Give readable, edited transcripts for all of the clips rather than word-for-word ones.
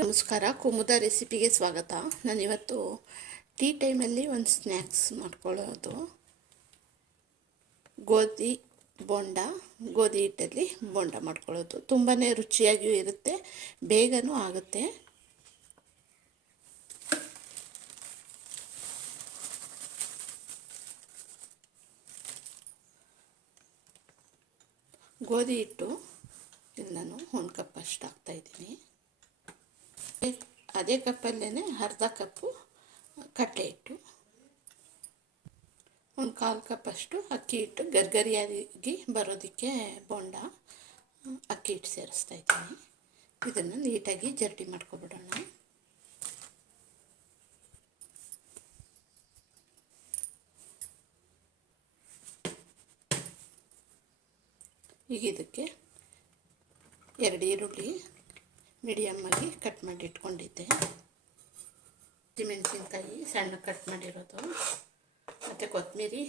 ನಮಸ್ಕಾರ, ಕುಮುದ ರೆಸಿಪಿಗೆ ಸ್ವಾಗತ. ನಾನಿವತ್ತು ಟೀ ಟೈಮಲ್ಲಿ ಒಂದು ಸ್ನ್ಯಾಕ್ಸ್ ಮಾಡ್ಕೊಳ್ಳೋದು ಗೋಧಿ ಬೋಂಡ. ಗೋಧಿ ಹಿಟ್ಟಲ್ಲಿ ಬೋಂಡ ಮಾಡ್ಕೊಳ್ಳೋದು ತುಂಬಾ ರುಚಿಯಾಗಿಯೂ ಇರುತ್ತೆ, ಬೇಗನೂ ಆಗುತ್ತೆ. ಗೋಧಿ ಹಿಟ್ಟು ಇಲ್ಲಿ ನಾನು 1 ಕಪ್ ಅಷ್ಟು ಹಾಕ್ತಾಯಿದ್ದೀನಿ. ಅದೇ ಕಪ್ಪಲ್ಲೇ ಅರ್ಧ ಕಪ್ಪು ಕಡಲೆ ಹಿಟ್ಟು, 1/4 ಕಪ್ ಅಷ್ಟು ಅಕ್ಕಿ ಹಿಟ್ಟು, ಗರ್ಗರಿಯಾಗಿ ಬರೋದಕ್ಕೆ ಬೋಂಡ ಅಕ್ಕಿ ಹಿಟ್ಟು ಸೇರಿಸ್ತಾ ಇದ್ದೀನಿ. ಇದನ್ನು ನೀಟಾಗಿ ಜರಡಿ ಮಾಡ್ಕೊಬಿಡೋಣ. ಈಗ ಇದಕ್ಕೆ 2 ಈರುಳ್ಳಿ ಮೀಡಿಯಮ್ಮಾಗಿ ಕಟ್ ಮಾಡಿ ಇಟ್ಕೊಂಡಿದ್ದೆ, ಹಸಿಮೆಣಸಿನ್ಕಾಯಿ ಸಣ್ಣ ಕಟ್ ಮಾಡಿರೋದು, ಮತ್ತು ಕೊತ್ತಂಬರಿ,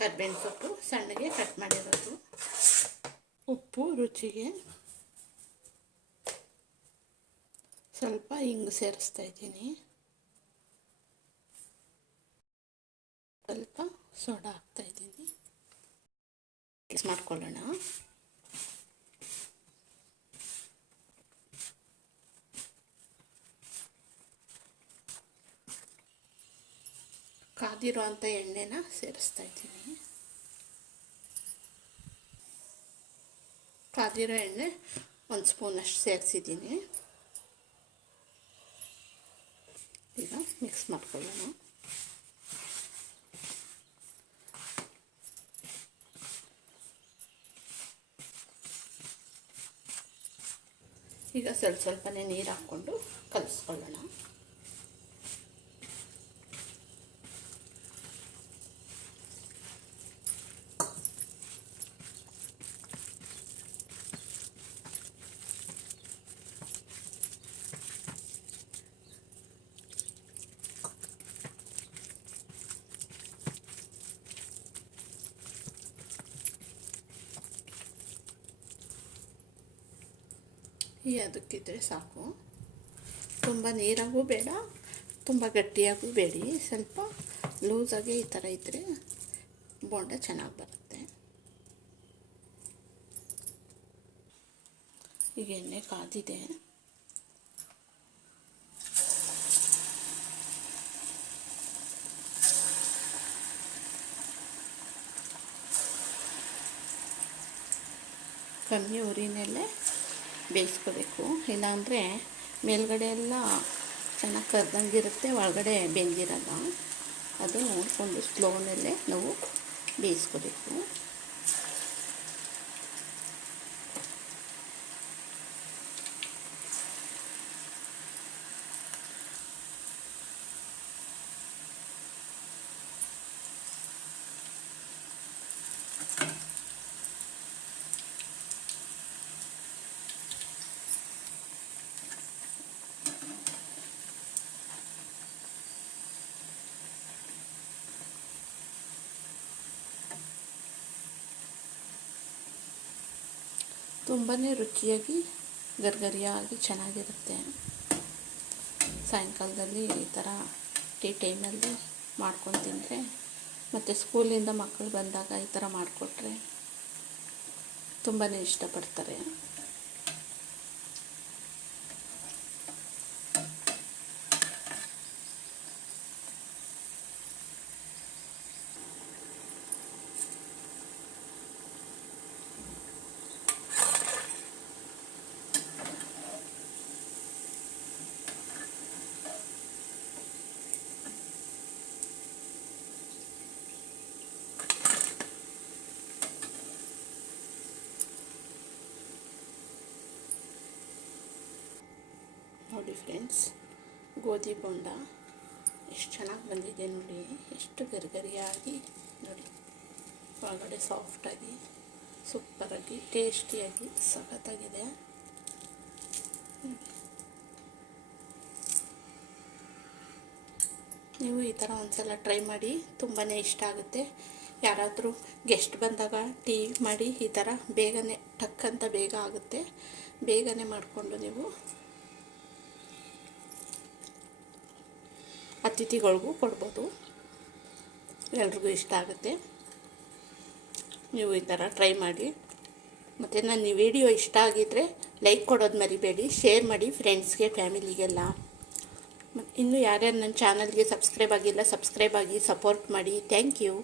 ಕರಿಬೇವಿನ ಸೊಪ್ಪು ಸಣ್ಣಗೆ ಕಟ್ ಮಾಡಿರೋದು, ಉಪ್ಪು ರುಚಿಗೆ, ಸ್ವಲ್ಪ ಹಿಂಗು ಸೇರಿಸ್ತಾ ಇದ್ದೀನಿ, ಸ್ವಲ್ಪ ಸೋಡಾ ಹಾಕ್ತಾ ಇದ್ದೀನಿ. ಮಿಕ್ಸ್ ಮಾಡ್ಕೊಳ್ಳೋಣ. ಕಾದಿರೋ ಅಂಥ ಎಣ್ಣೆನ ಸೇರಿಸ್ತಾ ಇದ್ದೀನಿ. ಕಾದಿರೋ ಎಣ್ಣೆ 1 ಸ್ಪೂನಷ್ಟು ಸೇರಿಸಿದ್ದೀನಿ. ಈಗ ಮಿಕ್ಸ್ ಮಾಡ್ಕೊಳ್ಳೋಣ. ಈಗ ಸ್ವಲ್ಪನೇ ನೀರು ಹಾಕ್ಕೊಂಡು ಕಲಿಸ್ಕೊಳ್ಳೋಣ. ಅದಕ್ಕಿದ್ರೆ ಸಾಕು, ತುಂಬ ನೀರಾಗೂ ಬೇಡ, ತುಂಬ ಗಟ್ಟಿಯಾಗೂ ಬೇಡಿ, ಸ್ವಲ್ಪ ಲೂಸಾಗಿ ಈ ಥರ ಇದ್ದರೆ ಬೋಂಡ ಚೆನ್ನಾಗಿ ಬರುತ್ತೆ. ಈಗ ಎಣ್ಣೆ ಕಾದಿದೆ, ಕಮ್ಮಿ ಉರಿನಲ್ಲೇ ಬೇಯಿಸ್ಕೋಬೇಕು, ಇಲ್ಲಾಂದರೆ ಮೇಲ್ಗಡೆ ಎಲ್ಲ ಚೆನ್ನಾಗಿ ಕರ್ದಂಗಿರುತ್ತೆ, ಒಳಗಡೆ ಬೆಂದಿರಲ್ಲ. ಅದು ನೋಡಿಕೊಂಡು ಸ್ಲೋನಲ್ಲೇ ನಾವು ಬೇಯಿಸ್ಕೋಬೇಕು. ತುಂಬಾ ರುಚಿಯಾಗಿ ಗರ್ಗರಿಯಾಗಿ ಚೆನ್ನಾಗಿರುತ್ತೆ. ಸಾಯಂಕಾಲದಲ್ಲಿ ಈ ಥರ ಟೀ ಟೈಮಲ್ಲಿ ಮಾಡ್ಕೊಂಡು ತಿಂದರೆ, ಮತ್ತು ಸ್ಕೂಲಿಂದ ಮಕ್ಕಳು ಬಂದಾಗ ಈ ಥರ ಮಾಡಿಕೊಟ್ರೆ ತುಂಬಾ ಇಷ್ಟಪಡ್ತಾರೆ. ನೋಡಿ ಫ್ರೆಂಡ್ಸ್, ಗೋಧಿ ಬೋಂಡ ಎಷ್ಟು ಚೆನ್ನಾಗಿ ಬಂದಿದೆ ನೋಡಿ, ಎಷ್ಟು ಗರಿಗರಿಯಾಗಿ ನೋಡಿ, ಒಳಗಡೆ ಸಾಫ್ಟಾಗಿ ಸೂಪರಾಗಿ ಟೇಸ್ಟಿಯಾಗಿ ಸಖತ್ತಾಗಿದೆ. ನೀವು ಈ ಥರ ಒಂದ್ಸಲ ಟ್ರೈ ಮಾಡಿ, ತುಂಬಾ ಇಷ್ಟ ಆಗುತ್ತೆ. ಯಾರಾದರೂ ಗೆಸ್ಟ್ ಬಂದಾಗ ಟೀ ಮಾಡಿ ಈ ಥರ ಬೇಗನೆ ಟಕ್ ಅಂತ ಬೇಗ ಆಗುತ್ತೆ, ಬೇಗನೆ ಮಾಡಿಕೊಂಡು ನೀವು ಅತಿಥಿಗಳಿಗೂ ಕೊಡ್ಬೋದು. ಎಲ್ರಿಗೂ ಇಷ್ಟ ಆಗುತ್ತೆ. ನೀವು ಈ ಥರ ಟ್ರೈ ಮಾಡಿ. ಮತ್ತು ನನ್ನ ಈ ವಿಡಿಯೋ ಇಷ್ಟ ಆಗಿದ್ದರೆ ಲೈಕ್ ಕೊಡೋದು ಮರಿಬೇಡಿ, ಶೇರ್ ಮಾಡಿ ಫ್ರೆಂಡ್ಸ್ಗೆ, ಫ್ಯಾಮಿಲಿಗೆಲ್ಲ. ಇನ್ನೂ ಯಾರ್ಯಾರು ನನ್ನ ಚಾನಲ್ಗೆ ಸಬ್ಸ್ಕ್ರೈಬ್ ಆಗಿಲ್ಲ, ಸಬ್ಸ್ಕ್ರೈಬ್ ಆಗಿ ಸಪೋರ್ಟ್ ಮಾಡಿ. Thank you.